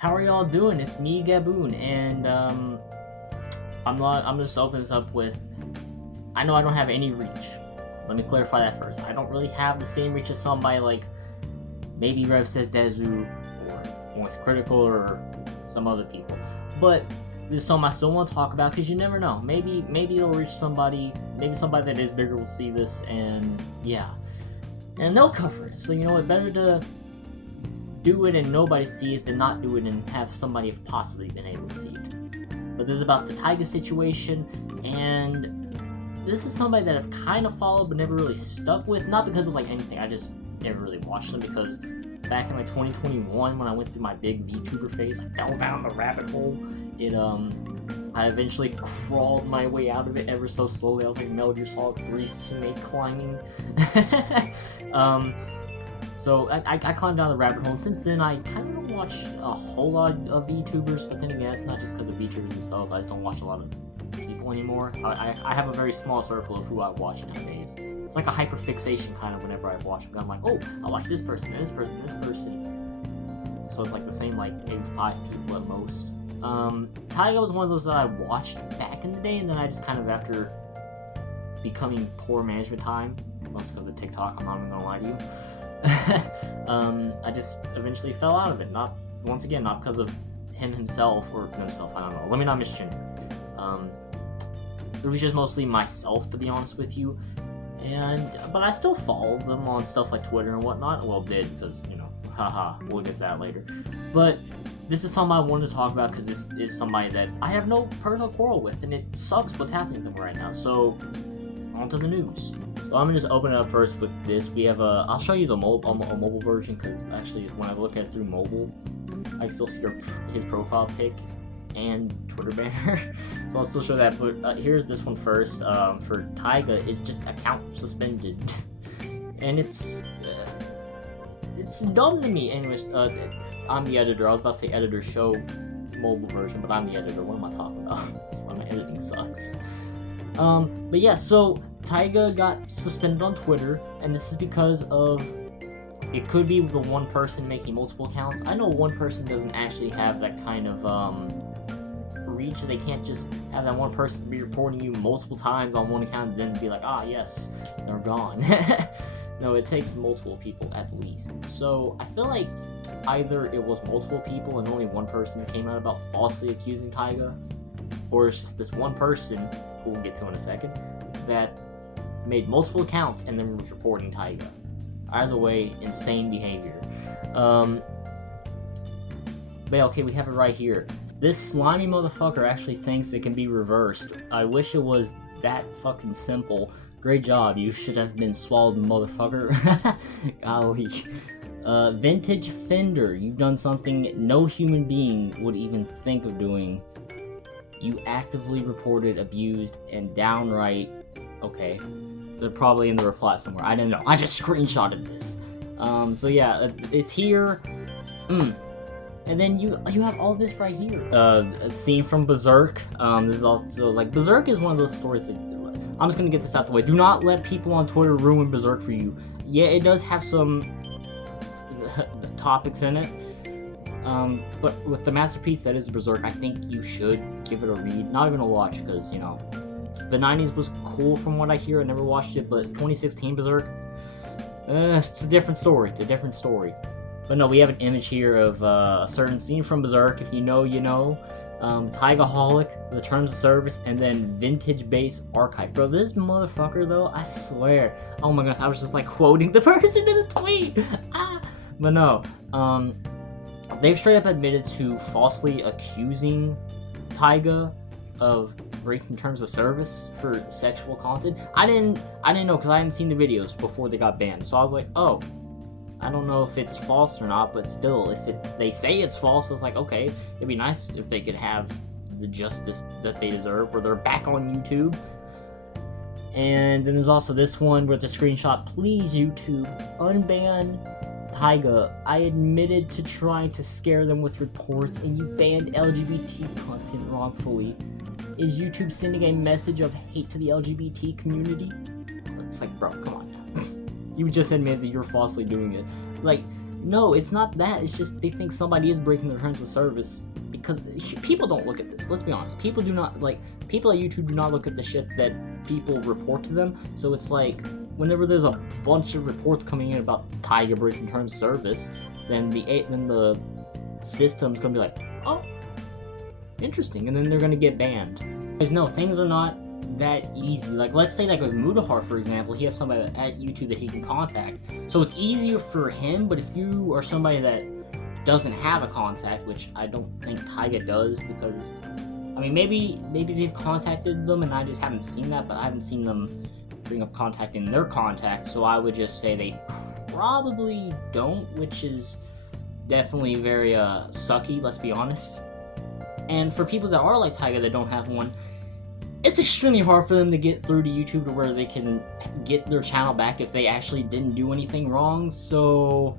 How are y'all doing? It's me, Gaboon, and I'm just opening this up with. I know I don't have any reach. Let me clarify that first. I don't really have the same reach as somebody like maybe Rev Says Dezu or Once Critical or some other people. But this is something I still want to talk about because you never know. Maybe it'll reach somebody. Maybe somebody that is bigger will see this, and yeah, and they'll cover it. So you know what? Better to do it and nobody see it than not do it and have somebody have possibly been able to see it. But this is about the Taiga situation, and this is somebody that I've kind of followed but never really stuck with. Not because of like anything, I just never really watched them because back in like 2021 when I went through my big VTuber phase, I fell down the rabbit hole. I eventually crawled my way out of it ever so slowly. I was like Metal Gear Solid 3 snake climbing. So I climbed down the rabbit hole, and since then I kind of don't watch a whole lot of VTubers, but then again, it's not just because of VTubers themselves, I just don't watch a lot of people anymore. I have a very small circle of who I watch nowadays. It's like a hyperfixation kind of whenever I watch them. I'm like, oh, I watch this person, this person, this person. So it's like the same, like maybe 5 people at most. Taiga was one of those that I watched back in the day, and then I just kind of, after becoming poor management time, mostly because of TikTok, I'm not even gonna lie to you, I just eventually fell out of it. Not because of him himself or themselves. I don't know. Let me not misgender. It was just mostly myself, to be honest with you. But I still follow them on stuff like Twitter and whatnot. Well, did because haha. We'll get to that later. But this is something I wanted to talk about because this is somebody that I have no personal quarrel with, and it sucks what's happening to them right now. So on to the news. So I'm gonna just open it up first with this. We have I'll show you the mobile version because actually when I look at it through mobile, I can still see his profile pic and Twitter banner. So I'll still show that. But here's this one first. For Taiga, is just account suspended, and it's dumb to me. Anyways, I'm the editor. I was about to say editor show mobile version, but I'm the editor. What am I talking about? That's why my editing sucks. But yeah, so Taiga got suspended on Twitter, and this is because of, it could be the one person making multiple accounts. I know one person doesn't actually have that kind of reach. They can't just have that one person be reporting you multiple times on one account and then be like, yes, they're gone. No, it takes multiple people at least. So I feel like either it was multiple people and only one person came out about falsely accusing Taiga, or it's just this one person, who we'll get to in a second, that made multiple accounts and then was reporting Taiga. Either way, insane behavior. But okay, we have it right here. This slimy motherfucker actually thinks it can be reversed. I wish it was that fucking simple. Great job, you should have been swallowed, motherfucker. Golly. Vintage Fender, you've done something no human being would even think of doing. You actively reported, abused, and downright... Okay. They're probably in the reply somewhere. I didn't know. I just screenshotted this. So yeah, it's here. And then you have all this right here. A scene from Berserk. This is also, like, Berserk is one of those stories that... I'm just gonna get this out the way. Do not let people on Twitter ruin Berserk for you. Yeah, it does have some topics in it. But with the masterpiece that is Berserk, I think you should give it a read. Not even a watch, because, the 90s was cool from what I hear. I never watched it, but 2016 Berserk, it's a different story. It's a different story. But no, we have an image here of a certain scene from Berserk. If you know, you know. Taigaholic, the terms of service, and then vintage base archive. Bro, this motherfucker, though, I swear. Oh my gosh, I was just like quoting the person in the tweet. But no, they've straight up admitted to falsely accusing Taiga of breaking terms of service for sexual content. I didn't know because I hadn't seen the videos before they got banned. So I was like, oh, I don't know if it's false or not, but still, if they say it's false, I was like, okay, it'd be nice if they could have the justice that they deserve, where they're back on YouTube. And then there's also this one with the screenshot. Please, YouTube, unban Taiga. I admitted to trying to scare them with reports, and you banned LGBT content wrongfully. Is YouTube sending a message of hate to the LGBT community? It's like, bro, come on now. You just admit that you're falsely doing it. Like, No, it's not that. It's just they think somebody is breaking their terms of service because people don't look at this. Let's be honest. People do not people at YouTube do not look at the shit that people report to them. So it's like whenever there's a bunch of reports coming in about Taiga breaking terms of service, then the system's gonna be like, oh, interesting, and then they're gonna get banned. Because no, things are not that easy. Like, let's say like with Mudahar, for example, he has somebody at YouTube that he can contact, so it's easier for him. But if you are somebody that doesn't have a contact, which I don't think Taiga does, because I mean maybe they've contacted them and I just haven't seen that, but I haven't seen them bring up contacting their contacts, so I would just say they probably don't, which is definitely very sucky, let's be honest. And for people that are like Taiga that don't have one, it's extremely hard for them to get through to YouTube to where they can get their channel back if they actually didn't do anything wrong. So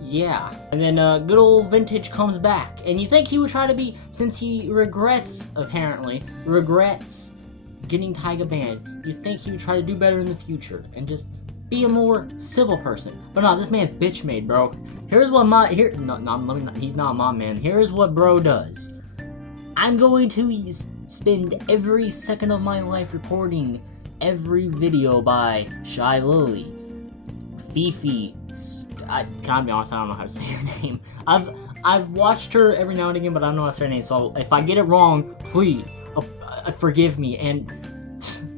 yeah. And then good old Vintage comes back, and you think he would try to be, since he apparently regrets getting Taiga banned, you think he would try to do better in the future and just be a more civil person. But no, this man's bitch made, bro. Here's what he's not my man. Here's what bro does. I'm going to spend every second of my life reporting every video by Shy Lily, Fifi. Can I be honest? I don't know how to say her name. I've watched her every now and again, but I don't know how to say her name. So if I get it wrong, please forgive me. And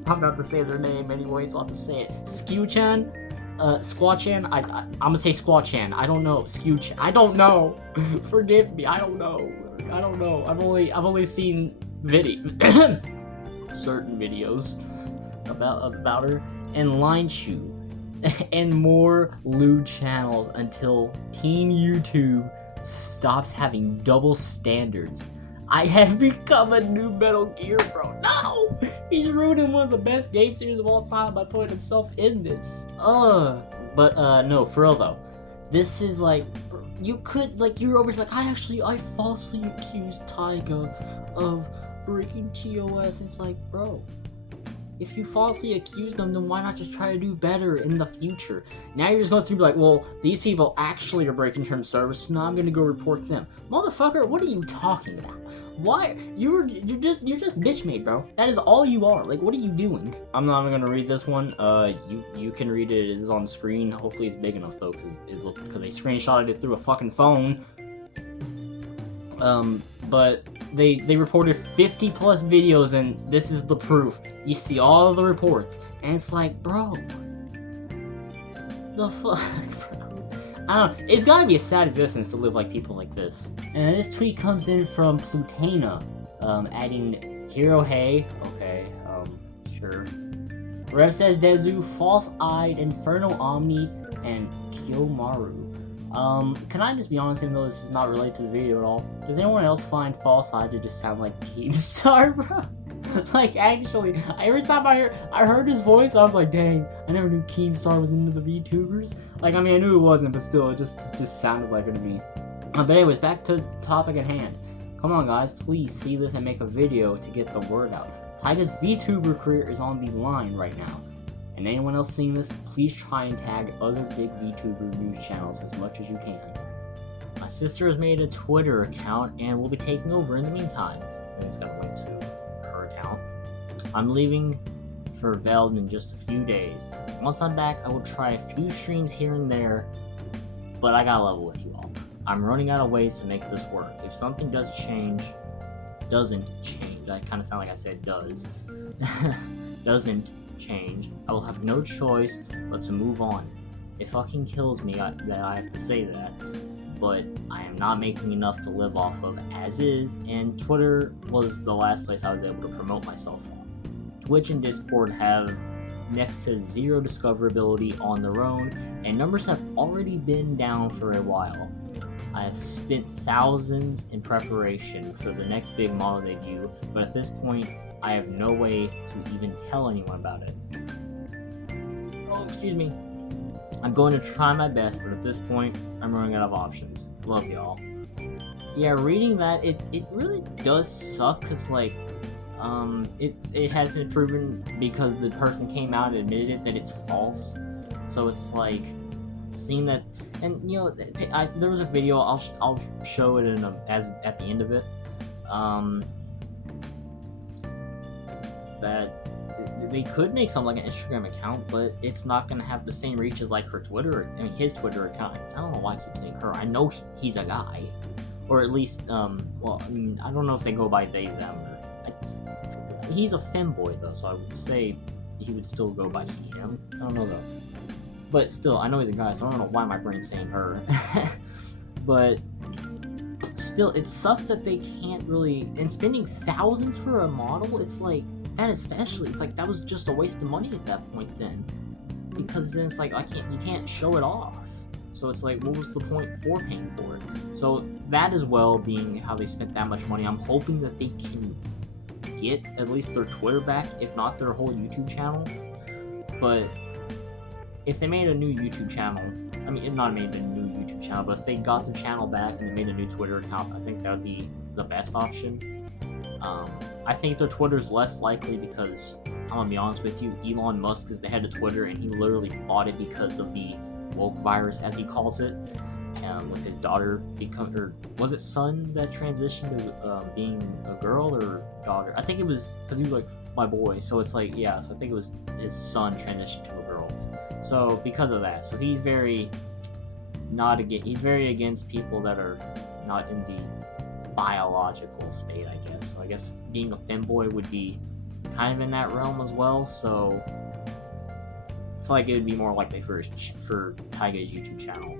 I'm about to say their name anyway, so I'll have to say it. Skew-chan, Squaw-chan. I'm gonna say Squaw-chan. I don't know. Skew-chan. I don't know. Forgive me. I don't know. I've only seen certain videos about her, and Line Shoe and more lewd channels until Team YouTube stops having double standards. I have become a new Metal Gear, bro. No! He's ruining one of the best game series of all time by putting himself in this. But no, for real though. This is like, you could, like, you're over like, I falsely accused Taiga of breaking TOS. It's like, bro, if you falsely accuse them, then why not just try to do better in the future? Now you're just going through like, well, these people actually are breaking terms of service, so now I'm gonna go report them. Motherfucker, what are you talking about? Why? You're just bitch made, bro. That is all you are. Like, what are you doing? I'm not even gonna read this one. You can read it. It is on screen. Hopefully it's big enough though, because they screenshotted it through a fucking phone. But they reported 50 plus videos, and this is the proof. You see all of the reports, and it's like, bro, the fuck, bro? I don't know. It's gotta be a sad existence to live like people like this. And this tweet comes in from Plutana, adding Hero Hey. Okay, sure. Rev says Dezu, False-Eyed, Inferno Omni, and Kyomaru. Can I just be honest, even though this is not related to the video at all, does anyone else find False-Eyed to just sound like Keemstar, bro? Like, actually, every time I heard his voice, I was like, dang, I never knew Keemstar was into the VTubers. Like, I mean, I knew it wasn't, but still, it just sounded like it to me. But anyways, back to the topic at hand. Come on, guys, please see this and make a video to get the word out. Taiga's VTuber career is on the line right now. And anyone else seeing this, please try and tag other big VTuber news channels as much as you can. My sister has made a Twitter account and will be taking over in the meantime. And it's got a link to her account. I'm leaving for Veld in just a few days. Once I'm back, I will try a few streams here and there, but I gotta level with you all. I'm running out of ways to make this work. If something doesn't change, I kind of sound like I said does, doesn't change, I will have no choice but to move on. It fucking kills me that I have to say that, but I am not making enough to live off of as is, and Twitter was the last place I was able to promote myself on. Twitch and Discord have next to zero discoverability on their own, and numbers have already been down for a while. I have spent thousands in preparation for the next big model debut, but at this point, I have no way to even tell anyone about it. Oh, excuse me. I'm going to try my best, but at this point, I'm running out of options. Love y'all. Yeah, reading that, it really does suck, because, like, it has been proven because the person came out and admitted it that it's false. So it's like, seeing that, and you know, there was a video. I'll show it in as at the end of it. That they could make something like an Instagram account, but it's not gonna have the same reach as like her Twitter. I mean, his Twitter account. I don't know why I keep saying her. I know he's a guy, or at least well, I mean, I don't know if they go by they them. He's a femboy though, so I would say he would still go by he him. I don't know though, but still, I know he's a guy, so I don't know why my brain's saying her. But still, it sucks that they can't really. And spending thousands for a model, it's like. And especially, it's like that was just a waste of money at that point then, because then it's like you can't show it off. So it's like, what was the point for paying for it? So that as well, being how they spent that much money, I'm hoping that they can get at least their Twitter back, if not their whole YouTube channel. But if they made a new YouTube channel, I mean, not made a new YouTube channel, but if they got their channel back and they made a new Twitter account, I think that would be the best option. I think their Twitter's less likely because, I'm gonna be honest with you, Elon Musk is the head of Twitter and he literally bought it because of the woke virus, as he calls it, with his daughter or was it son that transitioned to being a girl or daughter? I think it was, because he was like, my boy, so it's like, yeah, so I think it was his son transitioned to a girl. So because of that, so he's very against people that are not in the biological state, I guess. So I guess being a femboy would be kind of in that realm as well. So I feel like it would be more likely for Taiga's YouTube channel.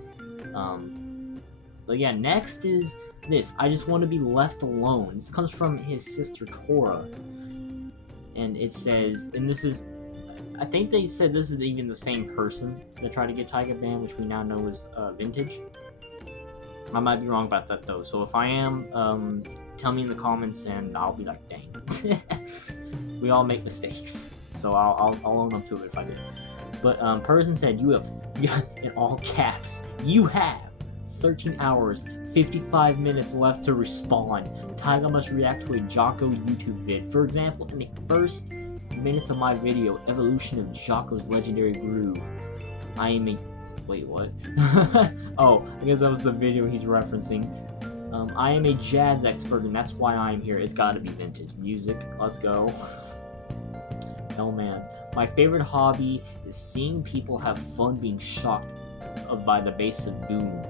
But yeah, next is this. I just want to be left alone. This comes from his sister Tora, and it says, and this is, I think they said this is even the same person that tried to get Taiga banned, which we now know is Vintage. I might be wrong about that though, so if I am, tell me in the comments and I'll be like, dang. We all make mistakes, so I'll own up to it if I do. But person said, you have, in all caps, you have 13 hours, 55 minutes left to respond. Taiga must react to a Jocko YouTube vid. For example, in the first minutes of my video, Evolution of Jocko's Legendary Groove, I am a... Wait, what? Oh, I guess that was the video he's referencing. I am a jazz expert, and that's why I'm here. It's gotta be Vintage music. Let's go. Hellmans. My favorite hobby is seeing people have fun being shocked by the bass of doom.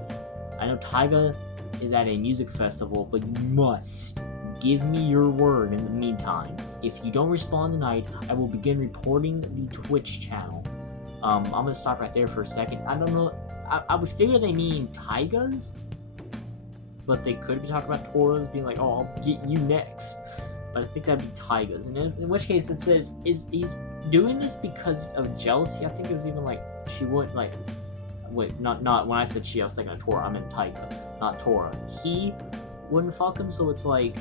I know Taiga is at a music festival, but you must give me your word in the meantime. If you don't respond tonight, I will begin reporting the Twitch channel. I'm gonna stop right there for a second. I don't know. I would figure they mean Taiga's, but they could be talking about Tora's, being like, "Oh, I'll get you next." But I think that'd be Taiga's. And in which case, it says he's doing this because of jealousy. I think it was even like she wouldn't like. Wait, not when I said she, I was thinking of Tora. I meant Taiga, not Tora. He wouldn't fuck him, so it's like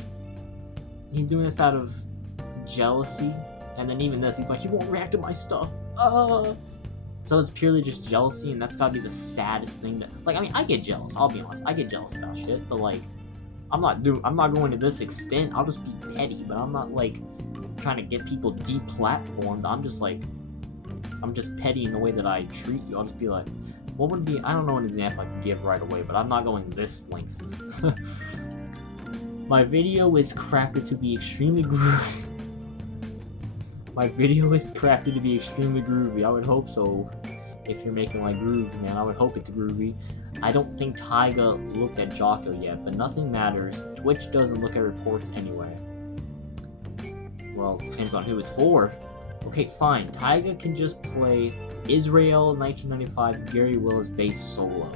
he's doing this out of jealousy. And then even this, he's like, "You won't react to my stuff." So it's purely just jealousy, and that's gotta be the saddest thing to, like, I mean, I get jealous, I'll be honest, I get jealous about shit, but like, I'm not going to this extent. I'll just be petty, but I'm not like trying to get people deplatformed. I'm just petty in the way that I treat you. I'll just be like, what would be, I don't know an example I can give right away, but I'm not going this length. My video is crafted to be extremely groovy. My video is crafted to be extremely groovy. I would hope so. If you're making like groove, man, I would hope it's groovy. I don't think Taiga looked at Jocko yet, but nothing matters. Twitch doesn't look at reports anyway. Well, depends on who it's for. Okay, fine. Taiga can just play Israel 1995 Gary Willis bass solo.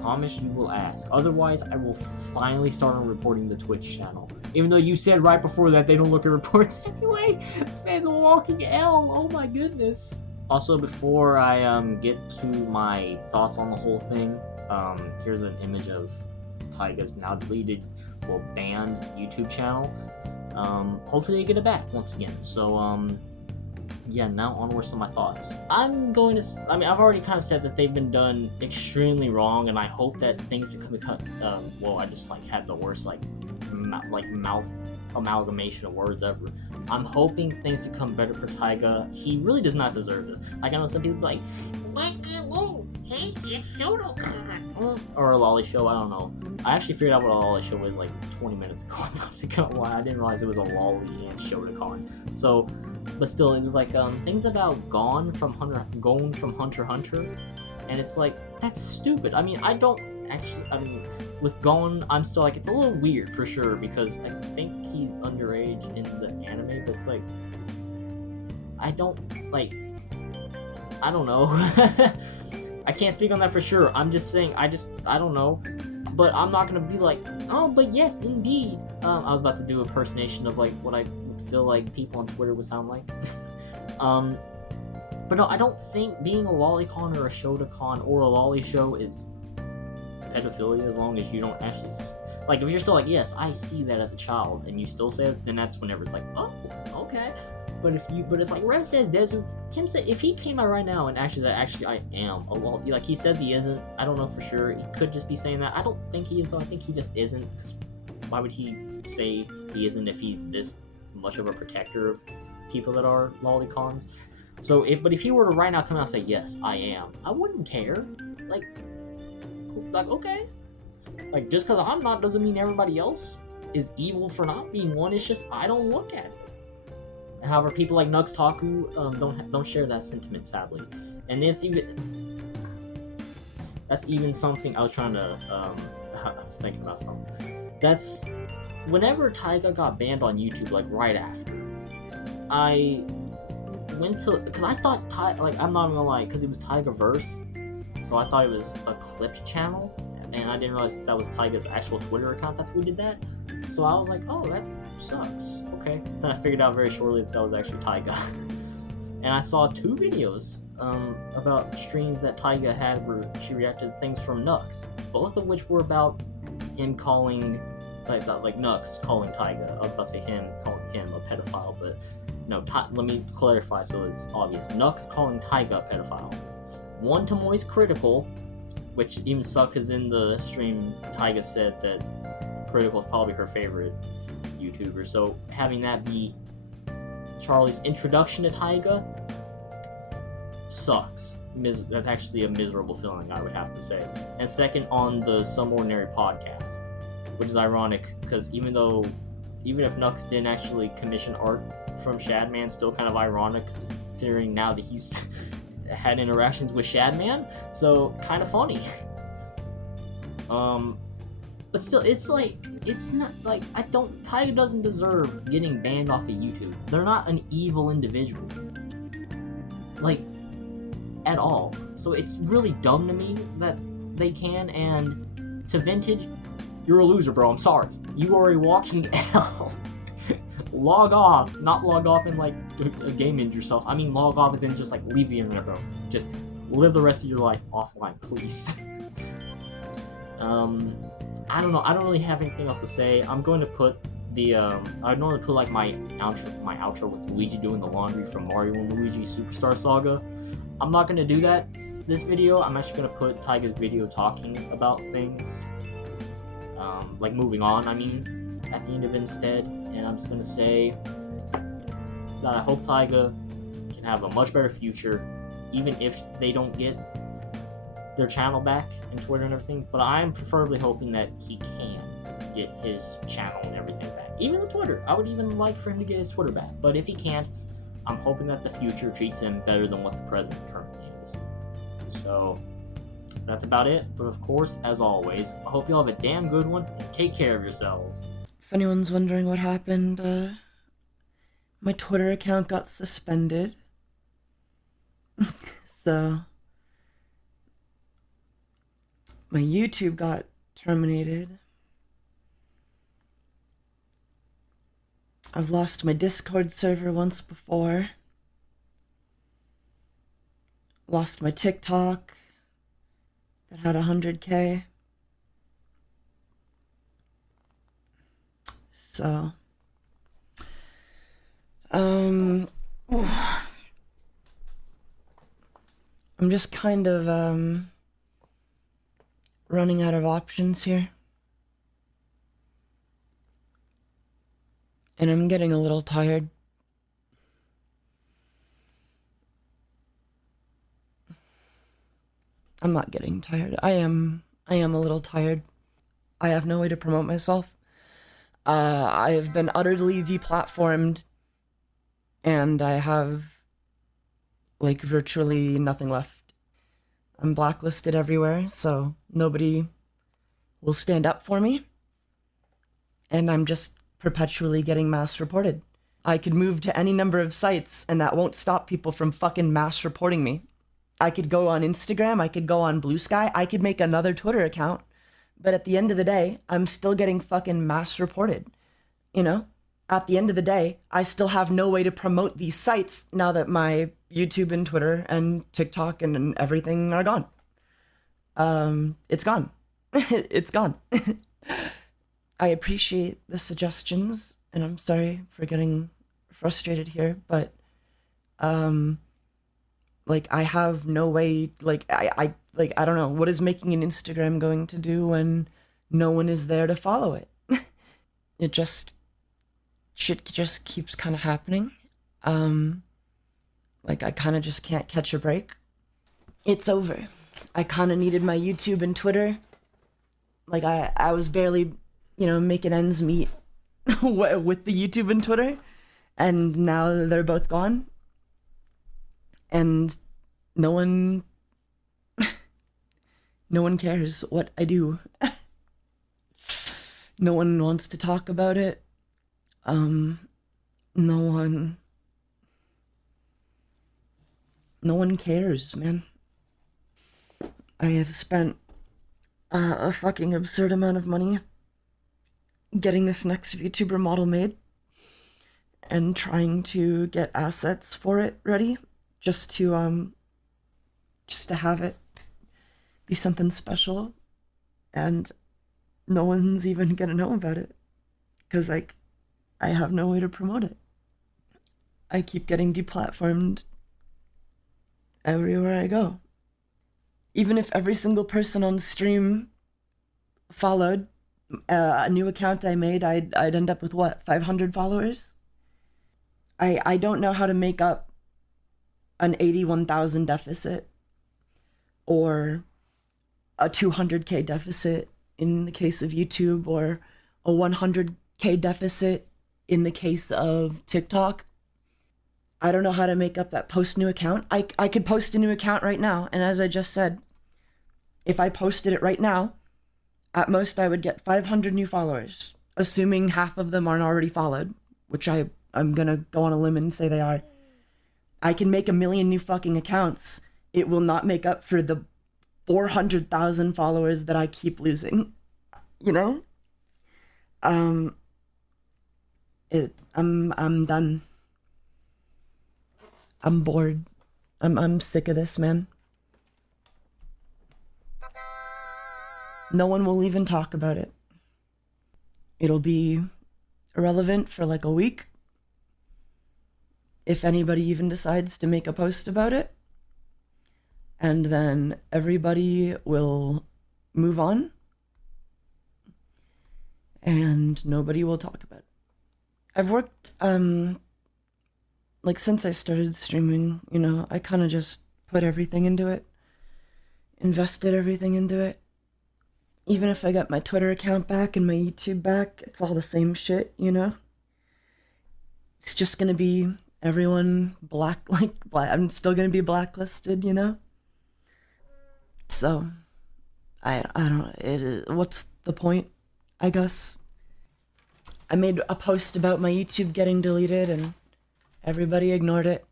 Promise you will ask. Otherwise, I will finally start on reporting the Twitch channel. Even though you said right before that they don't look at reports anyway. This man's a walking L. Oh my goodness. Also, before I get to my thoughts on the whole thing, here's an image of Taiga's now deleted, well, banned YouTube channel. Hopefully they get it back once again. So, yeah, now onwards to my thoughts. I've already kind of said that they've been done extremely wrong, and I hope that things become, well, I just, like, had the worst, mouth amalgamation of words ever. I'm hoping things become better for Taiga. He really does not deserve this. Like, I know some people like, what? Hey, I see a Shotokan. Or a lolly show, I don't know. I actually figured out what a lolly show was like 20 minutes ago. I'm not gonna lie, I didn't realize it was a lolly and Shotokan. So, but still, it was like things about Gon from Hunter x Hunter, and it's like, that's stupid. I mean, with Gon, I'm still like, it's a little weird for sure, because I think he's underage in the anime, but it's like, I don't know. I can't speak on that for sure. I'm just saying, I don't know. But I'm not gonna be like, oh, but yes, indeed. I was about to do an impersonation of like what I feel like people on Twitter would sound like. But no, I don't think being a lolicon or a Shotokan or a lolly show is pedophilia, as long as you don't actually, like, if you're still like, yes, I see that as a child, and you still say it, then that's whenever it's like, oh, okay. But it's like Rev says, Dezu, if he came out right now and actually I am a lolly, like he says he isn't, I don't know for sure, he could just be saying that. I don't think he is though, I think he just isn't, because why would he say he isn't if he's this much of a protector of people that are lolicons? So, but if he were to right now come out and say, yes, I am, I wouldn't care. Like, okay. Like, just because I'm not doesn't mean everybody else is evil for not being one. It's just I don't look at it. However, people like Nux Taku don't share that sentiment, sadly. And that's even something I was trying to I was thinking about something. That's whenever Taiga got banned on YouTube, like right after, I went to, because I thought I'm not gonna lie, because it was Taigaverse, so I thought it was a clips channel, and I didn't realize that was Taiga's actual Twitter account that tweeted that. So I was like, oh, that sucks. Okay. Then I figured out very shortly that was actually Taiga. And I saw 2 videos about streams that Taiga had where she reacted to things from Nux, both of which were about him calling, like Nux calling Taiga. I was about to say him calling him a pedophile, but no, let me clarify so it's obvious. Nux calling Taiga a pedophile. One to Moist Critical, which even sucked because in the stream Taiga said that Critical is probably her favorite YouTuber, so having that be Charlie's introduction to Taiga sucks. That's actually a miserable feeling, I would have to say. And second, on the Some Ordinary podcast, which is ironic because even if Nux didn't actually commission art from Shadman, still kind of ironic considering now that he's had interactions with Shadman, so kind of funny. But still, it's not like, Taiga doesn't deserve getting banned off of YouTube. They're not an evil individual. Like, at all. So it's really dumb to me that they can, and to Vintage, you're a loser, bro, I'm sorry. You are a walking L. Log off. Not log off in, like, a game in yourself. I mean, log off as in just, like, leave the internet, bro. Just live the rest of your life offline, please. I don't know. I don't really have anything else to say. I'm going to put the I'd normally put like my outro with Luigi doing the laundry from Mario and Luigi Superstar Saga. I'm not going to do that this video. I'm actually going to put Taiga's video talking about things, like moving on, I mean, at the end of it instead. And I'm just going to say that I hope Taiga can have a much better future, even if they don't get their channel back and Twitter and everything, but I'm preferably hoping that he can get his channel and everything back. Even the Twitter. I would even like for him to get his Twitter back, but if he can't, I'm hoping that the future treats him better than what the present currently is. So, that's about it, but of course, as always, I hope you all have a damn good one, and take care of yourselves. If anyone's wondering what happened, my Twitter account got suspended. So my YouTube got terminated. I've lost my Discord server once before. Lost my TikTok that had 100K. So, I'm just kind of, running out of options here. And I'm getting a little tired. I'm not getting tired. I am a little tired. I have no way to promote myself. I have been utterly deplatformed, and I have, like, virtually nothing left. I'm blacklisted everywhere, so nobody will stand up for me. And I'm just perpetually getting mass reported. I could move to any number of sites, and that won't stop people from fucking mass reporting me. I could go on Instagram, I could go on Blue Sky, I could make another Twitter account, but at the end of the day, I'm still getting fucking mass reported. You know? At the end of the day, I still have no way to promote these sites now that my YouTube and Twitter and TikTok and everything are gone. It's gone. It's gone. I appreciate the suggestions, and I'm sorry for getting frustrated here, but like, I have no way, like, I don't know, what is making an Instagram going to do when no one is there to follow it? Shit just keeps kind of happening. Like, I kind of just can't catch a break. It's over. I kind of needed my YouTube and Twitter. Like, I was barely, making ends meet with the YouTube and Twitter, and now they're both gone. And no one cares what I do. No one wants to talk about it. No one cares, man. I have spent a fucking absurd amount of money getting this next VTuber model made and trying to get assets for it ready, just to have it be something special, and no one's even gonna know about it because, like, I have no way to promote it. I keep getting deplatformed everywhere I go. Even if every single person on stream followed a new account I made, I'd end up with, what, 500 followers? I don't know how to make up an 81,000 deficit or a 200K deficit in the case of YouTube, or a 100K deficit in the case of TikTok. I don't know how to make up that post new account. I could post a new account right now, and as I just said, if I posted it right now, at most I would get 500 new followers, assuming half of them aren't already followed, which I'm gonna go on a limb and say they are. I can make 1 million new fucking accounts. It will not make up for the 400,000 followers that I keep losing, I'm done. I'm bored. I'm sick of this, man. No one will even talk about it. It'll be irrelevant for like a week, if anybody even decides to make a post about it. And then everybody will move on, and nobody will talk about it. I've worked, like, since I started streaming, I kind of just put everything into it, invested everything into it. Even if I got my Twitter account back and my YouTube back, it's all the same shit, It's just gonna be everyone I'm still gonna be blacklisted, So, I don't, what's the point, I guess? I made a post about my YouTube getting deleted, and everybody ignored it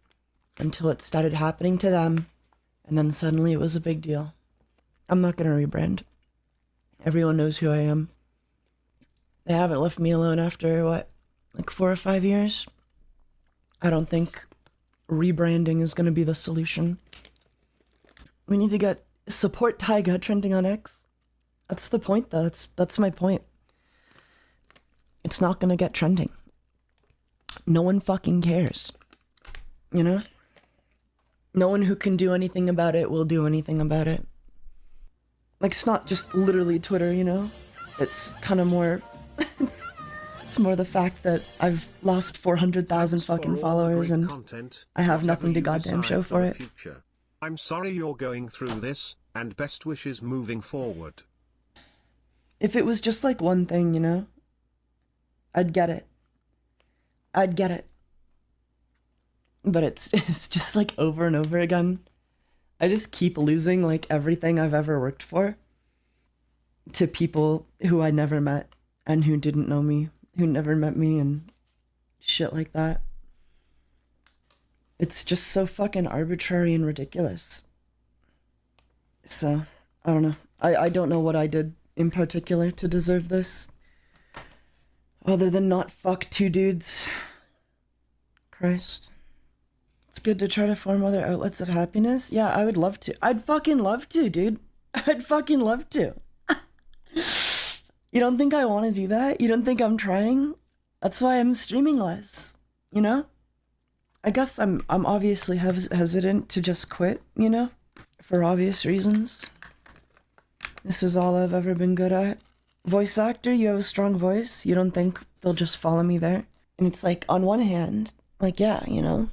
until it started happening to them, and then suddenly it was a big deal. I'm not gonna rebrand. Everyone knows who I am. They haven't left me alone after, what, like 4 or 5 years? I don't think rebranding is gonna be the solution. We need to get support Taiga trending on X. That's the point, though. That's my point. It's not gonna get trending. No one fucking cares. No one who can do anything about it will do anything about it. Like, it's not just literally Twitter, It's kind of more... It's more the fact that I've lost 400,000 fucking followers, and I have nothing to goddamn show for it. I'm sorry you're going through this, and best wishes moving forward. If it was just like one thing, you know, I'd get it. I'd get it. But it's just like over and over again. I just keep losing like everything I've ever worked for to people who I never met and who didn't know me, who never met me and shit like that. It's just so fucking arbitrary and ridiculous. So, I don't know. I don't know what I did in particular to deserve this. Other than not fuck two dudes. Christ. It's good to try to form other outlets of happiness. Yeah, I would love to. I'd fucking love to, dude. I'd fucking love to. You don't think I want to do that? You don't think I'm trying? That's why I'm streaming less, you know? I guess I'm obviously hesitant to just quit, you know? For obvious reasons. This is all I've ever been good at. Voice actor, you have a strong voice. You don't think they'll just follow me there? And it's like, on one hand, like, yeah, you know,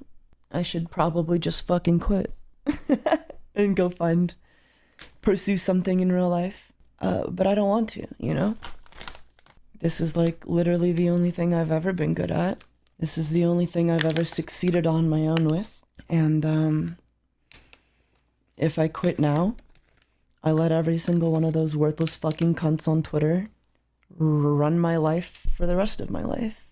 I should probably just fucking quit. And go pursue something in real life. But I don't want to, you know? This is like literally the only thing I've ever been good at. This is the only thing I've ever succeeded on my own with. And if I quit now, I let every single one of those worthless fucking cunts on Twitter run my life for the rest of my life.